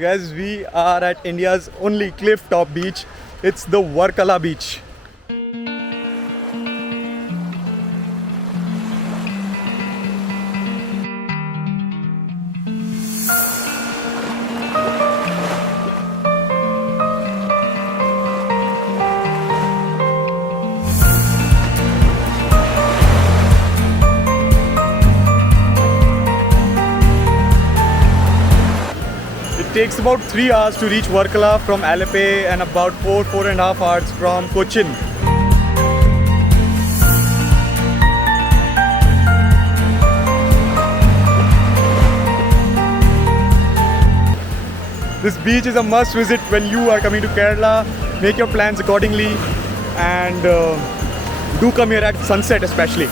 Guys, we are at India's only cliff top beach. It's the Varkala beach. It takes about 3 hours to reach Varkala from Alleppey and about 4.5 hours from Cochin. This beach is a must visit when you are coming to Kerala. Make your plans accordingly and do come here at sunset especially.